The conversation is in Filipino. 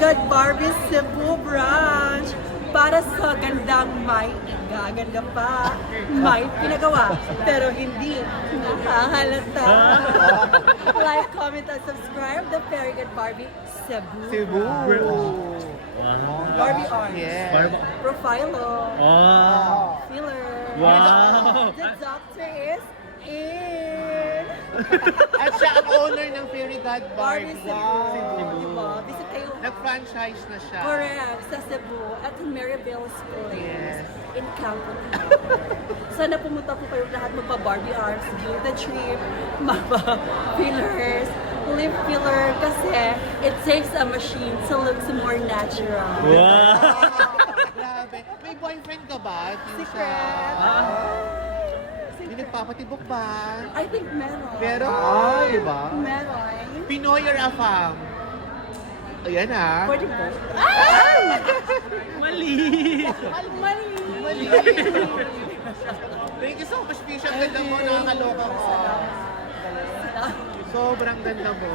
God Barbie Cebu branch para sa gandang may gaganda pa, may pinagawa, pero hindi nakahalata. Like, comment, and subscribe the Very Good Barbie Cebu. Cebu. Barbie Arms. Yes. Profilo. Wow. Filler. Wow. The doctor is in. At siya ang owner ng Fairy God Barbie Barbie. Cebu. Diba? Visit kayo. Nag-franchise na siya. Correct. Sa Cebu. At Maryville School. Yes. In Campo. Sana pumunta po kayo lahat magpa-Barbie Arts, do the trip, magpa-fillers, lip filler kasi it takes a machine to look more natural. Wow. Grabe. May boyfriend ka ba? Secret. Hindi nagpapatibok ba? I think meron. Pero, diba? Meron. Pinoy or Afam? Ayan ah. Pwede po. Mali. Mali. Thank you so much, Fisha. Ang ganda mo, nakakaloka ko. Sobrang ganda mo.